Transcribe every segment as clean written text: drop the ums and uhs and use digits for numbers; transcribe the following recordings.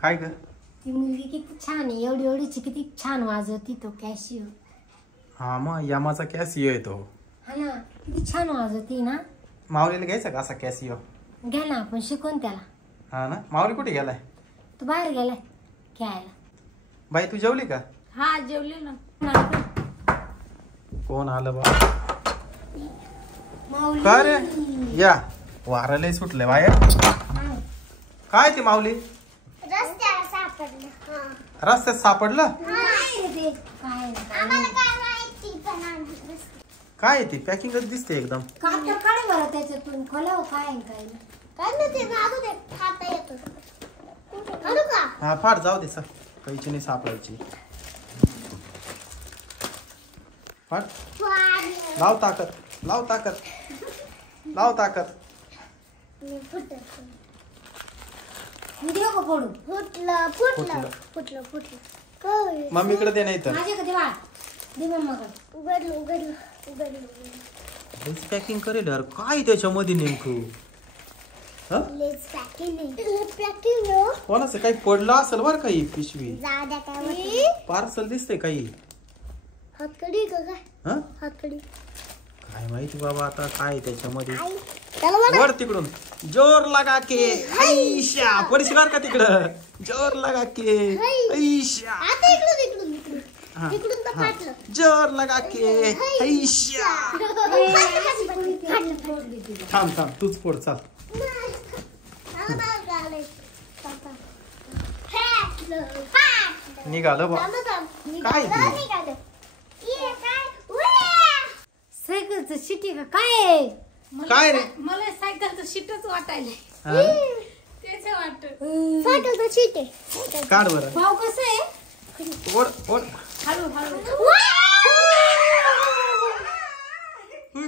काय ग? ती मुलगी किती छान आहे, एवढी एवढीची किती छान वाजवती तो कॅशिओ. हा मग यामाचा कॅसिओ आहे तो. हा ना, किती छान वाजवती ना. माऊलीला घ्यायचा का असा कॅसिओ? घ्या ना, आपण शिकवून त्याला. हा ना. माऊली कुठे गेलाय? तू बाहेर गेलाय खेळायला. बाई तू जेवली का? हा जेवले ना. कोण आलं बा? माऊली. का रे? या वाराला सुटलंय बाहेर. काय ते माऊली? रस्त्यावर सापडलं. रस्त्यात सापडलं? काय रे ते? काय आम्हाला काय माहिती पण आम्ही काय ते? पॅकिंगच दिसते एकदम. काढ बरं त्याच्यातून, खोलाव काय आहे, काय नाही. काय नाही ते नादू दे खाता येतो. काढू का? हा फार जाऊ दे सर, कैची नाही सापडायची. फार लाव ताकद, लाव ताकद, लाव ताकद. मी फुटलं मी देऊ का फोडून? फुटलं फुटलं फुटलं फुटलं काय मम्मीकडे दे नाही तर. माझ्या कधी वाढ दे मम्माकडे. उघडलं उघडलं उघडलं पॅकिंग करेल यार. काय त्याच्यामध्ये नेमकं? लेट्स पॅकिंग हो. कोणाचं काही पडलं असेल बरं काही पिशवी. जा द्या काय होतं. पार्सल दिसतंय काही. हातकडी का काय? हा हातकडी काय माहिती बाबा आता काय त्याच्यामध्ये. आई त्याला बघ. वर तिकडून जोर लगा के ऐशा पडशी बर का तिकडं. जोर लगा के ऐशा. आता इकडून इकडून इकडून हा, इकडून तर हा. फाटलं. जोर लगा के ऐशा. थांब थांब तूच फोड चाल. निघालं बा. काय ते? सायकलचं शिटी का काय आहे? काय रे? मला सायकलचं शीटच वाटायला. हा? तेच वाटत. सायकलचं शीट आहे. काढ बरं. भाव कसं आहे? ओढ ओढ. हळू हळू.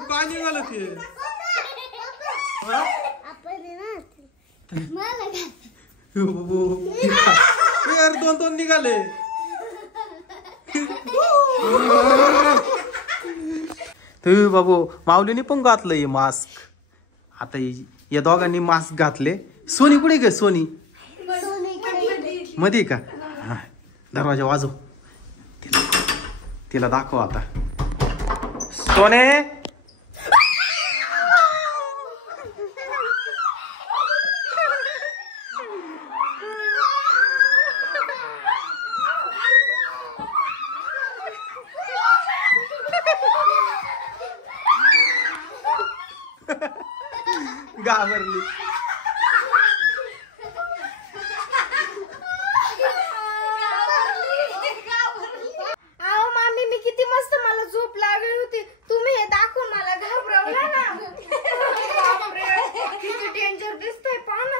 काय निघालं ते? हा? आपण आहे ना मला काय यार दोन दोन निघाले. तू बाबू माऊलीने पण घातलंय मास्क. आता या दोघांनी मास्क घातले. सोनी कुठे गे? सोनी मध्ये का? हा, दरवाजा वाजव. तिला दाखव आता. सोने घाबरली. अहो मामी मी किती मस्त मला झोप लागली होती. तुम्ही हे दाखवून मला घाबरवलं ना. बापरे, किती डेंजर दिसतंय. पहा ना